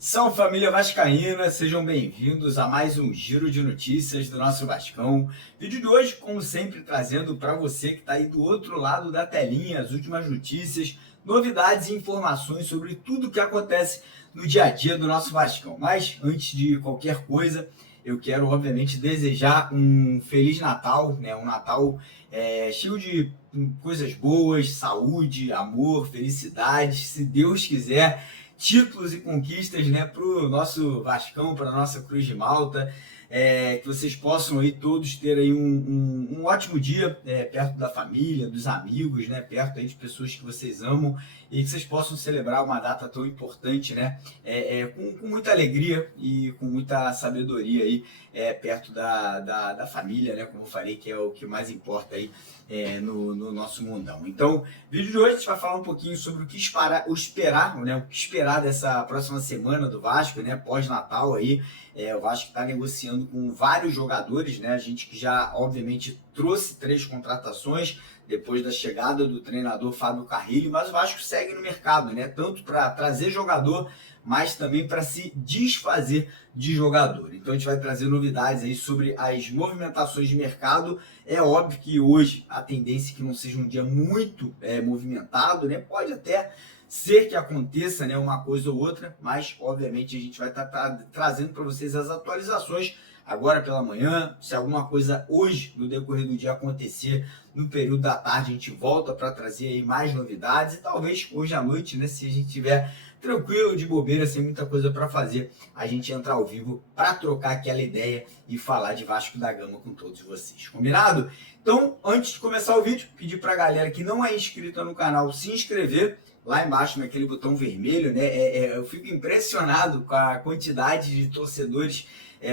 Salve família vascaína, sejam bem-vindos a mais um giro de notícias do nosso Vascão. Vídeo de hoje, como sempre, trazendo para você que está aí do outro lado da telinha as últimas notícias, novidades e informações sobre tudo o que acontece no dia a dia do nosso Vascão. Mas antes de qualquer coisa, eu quero obviamente desejar um Feliz Natal, né? Um Natal cheio de coisas boas, saúde, amor, felicidade, se Deus quiser, títulos e conquistas, né, para o nosso Vascão, para a nossa Cruz de Malta, que vocês possam aí todos ter aí um ótimo dia perto da família, dos amigos, né, perto aí de pessoas que vocês amam e que vocês possam celebrar uma data tão importante, né, com muita alegria e com muita sabedoria aí perto da família, né, como eu falei, que é o que mais importa aí no nosso mundão. Então, vídeo de hoje a gente vai falar um pouquinho sobre o que esperar, né, o que esperar dessa próxima semana do Vasco, né, pós-Natal aí. O Vasco está negociando com vários jogadores, né, a gente que já, obviamente, trouxe 3 contratações depois da chegada do treinador Fábio Carrilho, mas o Vasco segue no mercado, né, tanto para trazer jogador, mas também para se desfazer de jogador. Então a gente vai trazer novidades aí sobre as movimentações de mercado. É óbvio que hoje a tendência é que não seja um dia muito movimentado, né? Pode até ser que aconteça, né, uma coisa ou outra, mas obviamente a gente vai estar trazendo para vocês as atualizações agora pela manhã. Se alguma coisa hoje no decorrer do dia acontecer, no período da tarde a gente volta para trazer aí mais novidades, e talvez hoje à noite, né, se a gente tiver tranquilo, de bobeira, sem muita coisa para fazer, a gente entrar ao vivo para trocar aquela ideia e falar de Vasco da Gama com todos vocês. Combinado? Então, antes de começar o vídeo, pedir para a galera que não é inscrita no canal se inscrever lá embaixo naquele botão vermelho, né? Eu fico impressionado com a quantidade de torcedores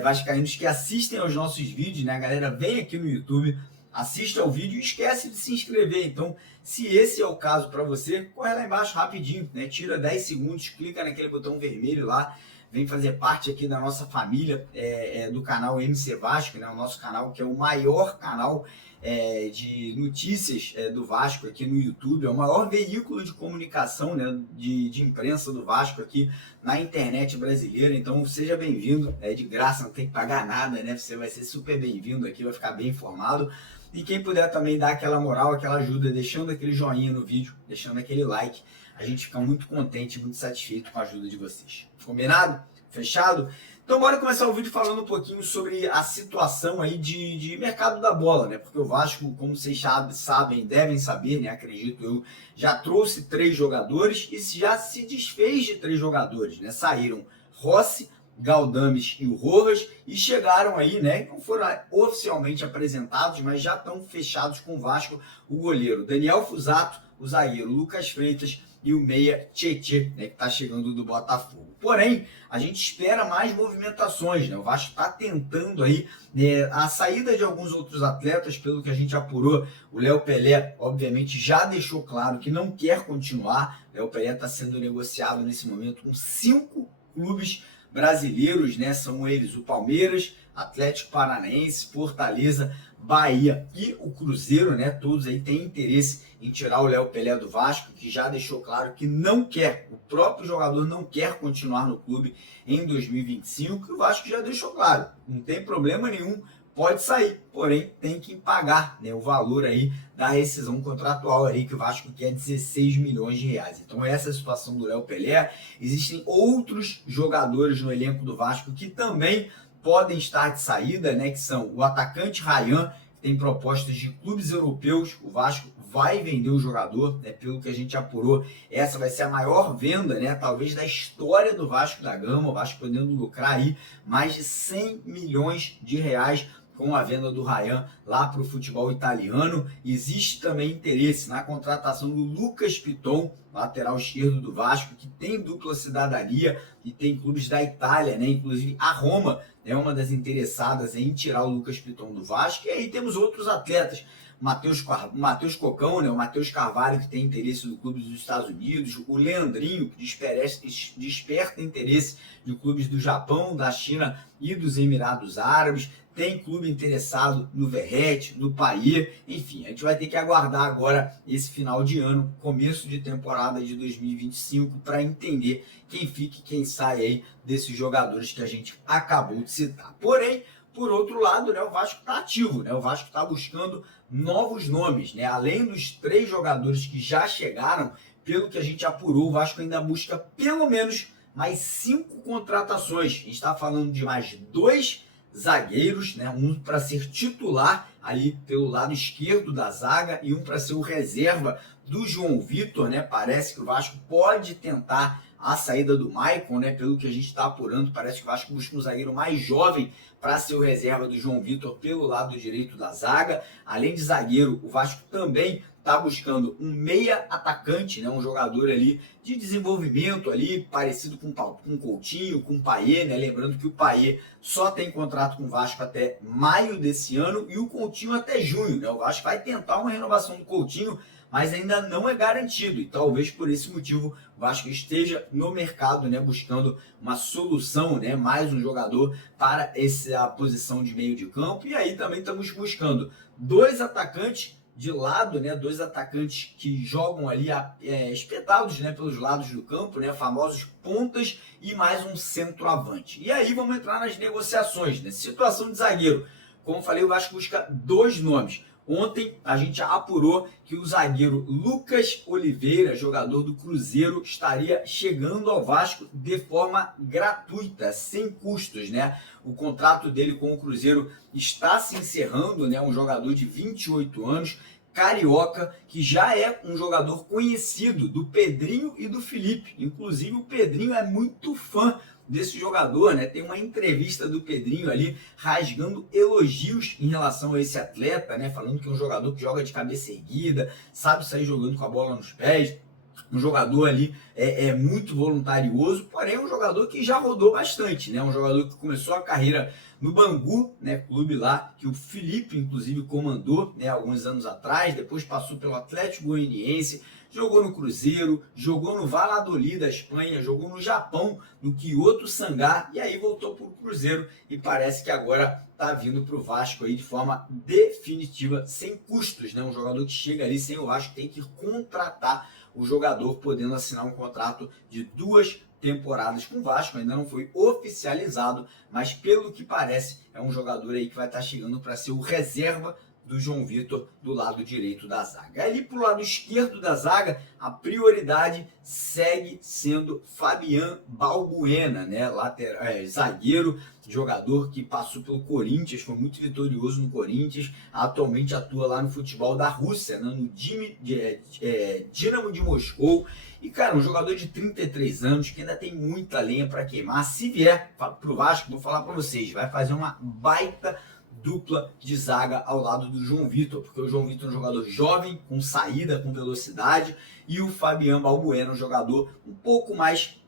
vascaínos que assistem aos nossos vídeos, né? A galera vem aqui no YouTube, assiste ao vídeo e esquece de se inscrever. Então, se esse é o caso para você, corre lá embaixo rapidinho, né? Tira 10 segundos, clica naquele botão vermelho lá, vem fazer parte aqui da nossa família do canal MC Vasco, né? O nosso canal que é o maior canal de notícias do Vasco aqui no YouTube, é o maior veículo de comunicação, né, de imprensa do Vasco aqui na internet brasileira. Então seja bem-vindo, é de graça, não tem que pagar nada, né? Você vai ser super bem-vindo aqui, vai ficar bem informado. E quem puder também dar aquela moral, aquela ajuda, deixando aquele joinha no vídeo, deixando aquele like, a gente fica muito contente, muito satisfeito com a ajuda de vocês. Combinado? Fechado? Então bora começar o vídeo falando um pouquinho sobre a situação aí de mercado da bola, né? Porque o Vasco, como vocês sabem, devem saber, né? Acredito eu, já trouxe 3 jogadores e já se desfez de 3 jogadores, né? Saíram Rossi, Galdames e o Rojas e chegaram aí, né? Não foram oficialmente apresentados, mas já estão fechados com o Vasco, o goleiro Daniel Fusato, o zagueiro Lucas Freitas e o meia Tietê, né, que está chegando do Botafogo. Porém, a gente espera mais movimentações, né? O Vasco está tentando aí a saída de alguns outros atletas, pelo que a gente apurou. O Léo Pelé, obviamente, já deixou claro que não quer continuar. O Léo Pelé está sendo negociado nesse momento com 5 clubes brasileiros, né? São eles o Palmeiras, Atlético Paranaense, Fortaleza, Bahia e o Cruzeiro, né? Todos aí têm interesse em tirar o Léo Pelé do Vasco, que já deixou claro que não quer, o próprio jogador não quer continuar no clube em 2025, e o Vasco já deixou claro, não tem problema nenhum, pode sair, porém tem que pagar, né, o valor aí da rescisão contratual aí, que o Vasco quer 16 milhões de reais. Então essa é a situação do Léo Pelé. Existem outros jogadores no elenco do Vasco que também podem estar de saída, né, que são o atacante Ryan, que tem propostas de clubes europeus. O Vasco vai vender o jogador, né, pelo que a gente apurou, essa vai ser a maior venda, né, talvez da história do Vasco da Gama, o Vasco podendo lucrar aí mais de 100 milhões de reais com a venda do Ryan lá para o futebol italiano. Existe também interesse na contratação do Lucas Piton, lateral esquerdo do Vasco, que tem dupla cidadania e tem clubes da Itália, né? Inclusive a Roma é uma das interessadas em tirar o Lucas Piton do Vasco. E aí temos outros atletas, Matheus Cocão, né? O Matheus Carvalho, que tem interesse do clube dos Estados Unidos, o Leandrinho, que desperta interesse de clubes do Japão, da China e dos Emirados Árabes. tem clube interessado no Verratti, no Payet, enfim, a gente vai ter que aguardar agora esse final de ano, começo de temporada de 2025, para entender quem fica e quem sai aí desses jogadores que a gente acabou de citar. Porém, por outro lado, né, o Vasco está ativo, né, o Vasco está buscando novos nomes, né, além dos 3 jogadores que já chegaram, pelo que a gente apurou, o Vasco ainda busca pelo menos mais 5 contratações. A gente está falando de mais 2 zagueiros, né? Um para ser titular ali pelo lado esquerdo da zaga e um para ser o reserva do João Vitor, né? Parece que o Vasco pode tentar a saída do Maicon, né? Pelo que a gente está apurando, parece que o Vasco busca um zagueiro mais jovem para ser o reserva do João Vitor pelo lado direito da zaga. Além de zagueiro, o Vasco também está buscando um meia atacante, né? Um jogador ali de desenvolvimento ali, parecido com o Coutinho, com o Payet, né? Lembrando que o Payet só tem contrato com o Vasco até maio desse ano e o Coutinho até junho, né? O Vasco vai tentar uma renovação do Coutinho, mas ainda não é garantido, e talvez por esse motivo o Vasco esteja no mercado, né, buscando uma solução, né, mais um jogador para essa posição de meio de campo. E aí também estamos buscando 2 atacantes de lado, né, 2 atacantes que jogam ali espetados, né, pelos lados do campo, né, famosos pontas, e mais um centroavante. E aí vamos entrar nas negociações, né, situação de zagueiro. Como eu falei, o Vasco busca 2 nomes. Ontem a gente apurou que o zagueiro Lucas Oliveira, jogador do Cruzeiro, estaria chegando ao Vasco de forma gratuita, sem custos, né? O contrato dele com o Cruzeiro está se encerrando, né? Um jogador de 28 anos, carioca, que já é um jogador conhecido do Pedrinho e do Felipe. Inclusive o Pedrinho é muito fã desse jogador, né? Tem uma entrevista do Pedrinho ali rasgando elogios em relação a esse atleta, né? Falando que é um jogador que joga de cabeça erguida, sabe sair jogando com a bola nos pés, um jogador ali muito voluntarioso, porém é um jogador que já rodou bastante, né? Um jogador que começou a carreira no Bangu, né? Clube lá que o Felipe inclusive comandou, né? Alguns anos atrás, depois passou pelo Atlético Goianiense, jogou no Cruzeiro, jogou no Valladolid da Espanha, jogou no Japão, no Kyoto Sangá, e aí voltou para o Cruzeiro e parece que agora está vindo para o Vasco aí de forma definitiva, sem custos, né? Um jogador que chega ali sem o Vasco tem que contratar o jogador, podendo assinar um contrato de 2 temporadas com o Vasco. Ainda não foi oficializado, mas pelo que parece é um jogador aí que vai estar chegando para ser o reserva do João Vitor do lado direito da zaga. Ali pro lado esquerdo da zaga, a prioridade segue sendo Fabián Balbuena, né? Zagueiro, jogador que passou pelo Corinthians, foi muito vitorioso no Corinthians, atualmente atua lá no futebol da Rússia, né? No Dinamo de Moscou. E, cara, um jogador de 33 anos que ainda tem muita lenha para queimar. Se vier pro Vasco, vou falar para vocês, vai fazer uma baita dupla de zaga ao lado do João Vitor, porque o João Vitor é um jogador jovem, com saída, com velocidade, e o Fabián Balbuena é um jogador um pouco mais,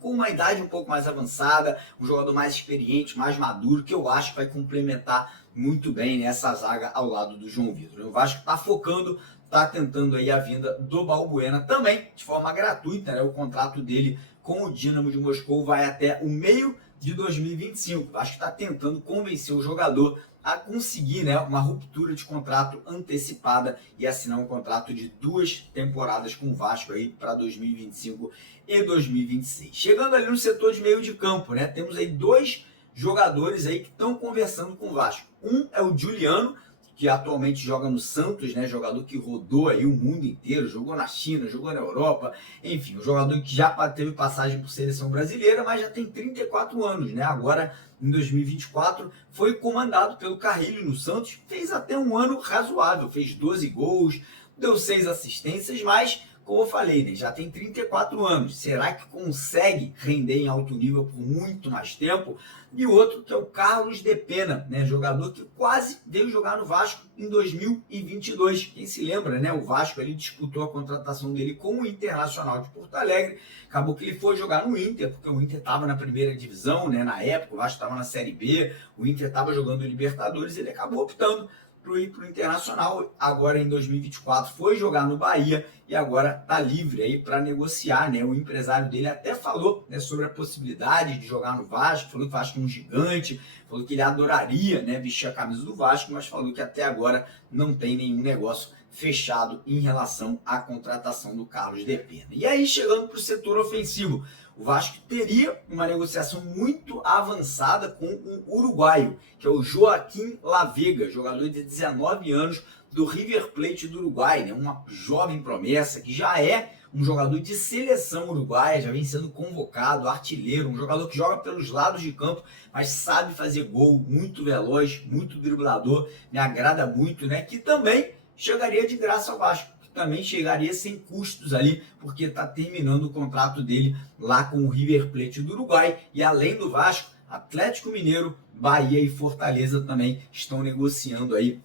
com uma idade um pouco mais avançada, um jogador mais experiente, mais maduro, que eu acho que vai complementar muito bem nessa zaga ao lado do João Vitor. O Vasco está focando, está tentando aí a vinda do Balbuena também, de forma gratuita, né? O contrato dele com o Dinamo de Moscou vai até o meio de 2025. Acho que está tentando convencer o jogador a conseguir, né, uma ruptura de contrato antecipada e assinar um contrato de 2 temporadas com o Vasco aí para 2025 e 2026. Chegando ali no setor de meio de campo, né, temos aí 2 jogadores aí que estão conversando com o Vasco. Um é o Juliano, que atualmente joga no Santos, né? Jogador que rodou aí o mundo inteiro, jogou na China, jogou na Europa, enfim, um jogador que já teve passagem por seleção brasileira, mas já tem 34 anos, né? Agora, em 2024, foi comandado pelo Carrilho no Santos, fez até um ano razoável, fez 12 gols, deu 6 assistências, mas, como eu falei, né, já tem 34 anos. Será que consegue render em alto nível por muito mais tempo? E outro que é o Carlos de Pena, né, jogador que quase veio jogar no Vasco em 2022. Quem se lembra, né, o Vasco ele disputou a contratação dele com o Internacional de Porto Alegre. Acabou que ele foi jogar no Inter, porque o Inter estava na primeira divisão, né, na época, o Vasco estava na Série B, o Inter estava jogando Libertadores, ele acabou optando para ir para o Internacional. Agora em 2024 foi jogar no Bahia e agora está livre aí para negociar, né? O empresário dele até falou, né, sobre a possibilidade de jogar no Vasco, falou que o Vasco é um gigante, falou que ele adoraria, né, vestir a camisa do Vasco, mas falou que até agora não tem nenhum negócio fechado em relação à contratação do Carlos de Pena. E aí, chegando para o setor ofensivo, o Vasco teria uma negociação muito avançada com um uruguaio, que é o Joaquim Lavega, jogador de 19 anos do River Plate do Uruguai, né? Uma jovem promessa que já é um jogador de seleção uruguaia, já vem sendo convocado, artilheiro, um jogador que joga pelos lados de campo, mas sabe fazer gol, muito veloz, muito driblador, me agrada muito, né? Que também chegaria de graça ao Vasco, que também chegaria sem custos ali, porque está terminando o contrato dele lá com o River Plate do Uruguai. E além do Vasco, Atlético Mineiro, Bahia e Fortaleza também estão negociando aí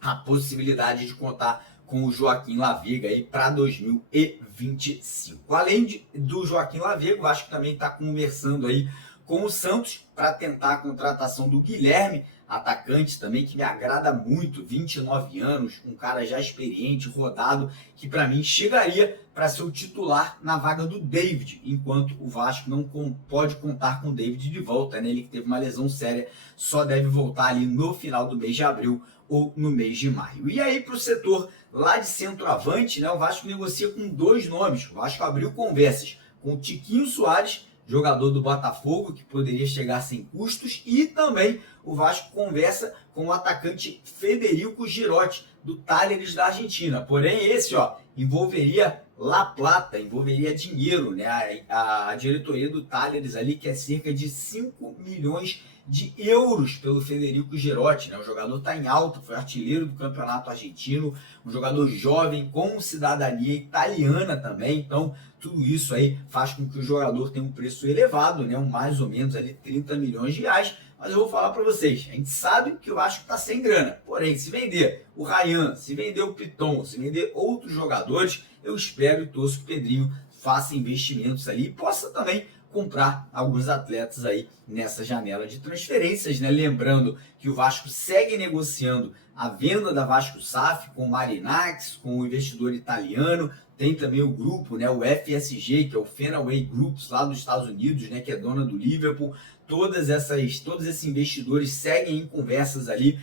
a possibilidade de contar com o Joaquim Lavega aí para 2025. Além do Joaquim Lavega, o Vasco também está conversando aí com o Santos para tentar a contratação do Guilherme, atacante também que me agrada muito, 29 anos, um cara já experiente, rodado, que para mim chegaria para ser o titular na vaga do David, enquanto o Vasco não pode contar com o David de volta, né? Ele que teve uma lesão séria, só deve voltar ali no final do mês de abril ou no mês de maio. E aí para o setor lá de centroavante, né, o Vasco negocia com 2 nomes, o Vasco abriu conversas com o Tiquinho Soares, jogador do Botafogo, que poderia chegar sem custos, e também o Vasco conversa com o atacante Federico Girotti, do Talleres da Argentina. Porém, esse envolveria La Plata, envolveria dinheiro, né? A diretoria do Talleres ali quer cerca de 5 milhões de euros pelo Federico Girotti, né? O jogador está em alta, foi artilheiro do campeonato argentino, um jogador jovem com cidadania italiana também, então tudo isso aí faz com que o jogador tenha um preço elevado, né? Mais ou menos ali 30 milhões de reais, mas eu vou falar para vocês, a gente sabe que o Vasco está sem grana, porém se vender o Ryan, se vender o Piton, se vender outros jogadores, eu espero e torço que o Pedrinho faça investimentos ali e possa também comprar alguns atletas aí nessa janela de transferências, né? Lembrando que o Vasco segue negociando a venda da Vasco SAF com o Marinax, com o investidor italiano, tem também o grupo, né, o FSG, que é o Fenway Groups lá dos Estados Unidos, né, que é dona do Liverpool. Todos esses investidores seguem em conversas ali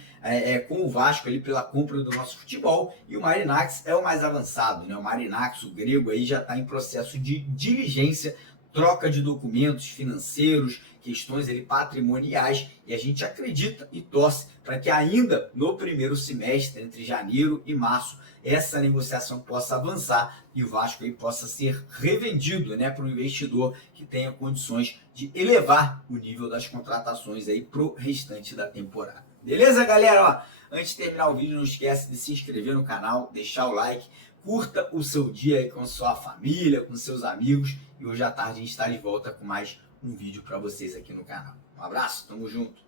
com o Vasco ali pela compra do nosso futebol, e o Marinax é o mais avançado, né? O Marinax, o grego, aí já está em processo de diligência, troca de documentos financeiros, questões ali patrimoniais, e a gente acredita e torce para que ainda no primeiro semestre, entre janeiro e março, essa negociação possa avançar e o Vasco aí possa ser revendido, né, para um investidor que tenha condições de elevar o nível das contratações aí para o restante da temporada. Beleza, galera? Antes de terminar o vídeo, não esquece de se inscrever no canal, deixar o like, curta o seu dia aí com sua família, com seus amigos, e hoje à tarde a gente está de volta com mais um vídeo para vocês aqui no canal. Um abraço, tamo junto!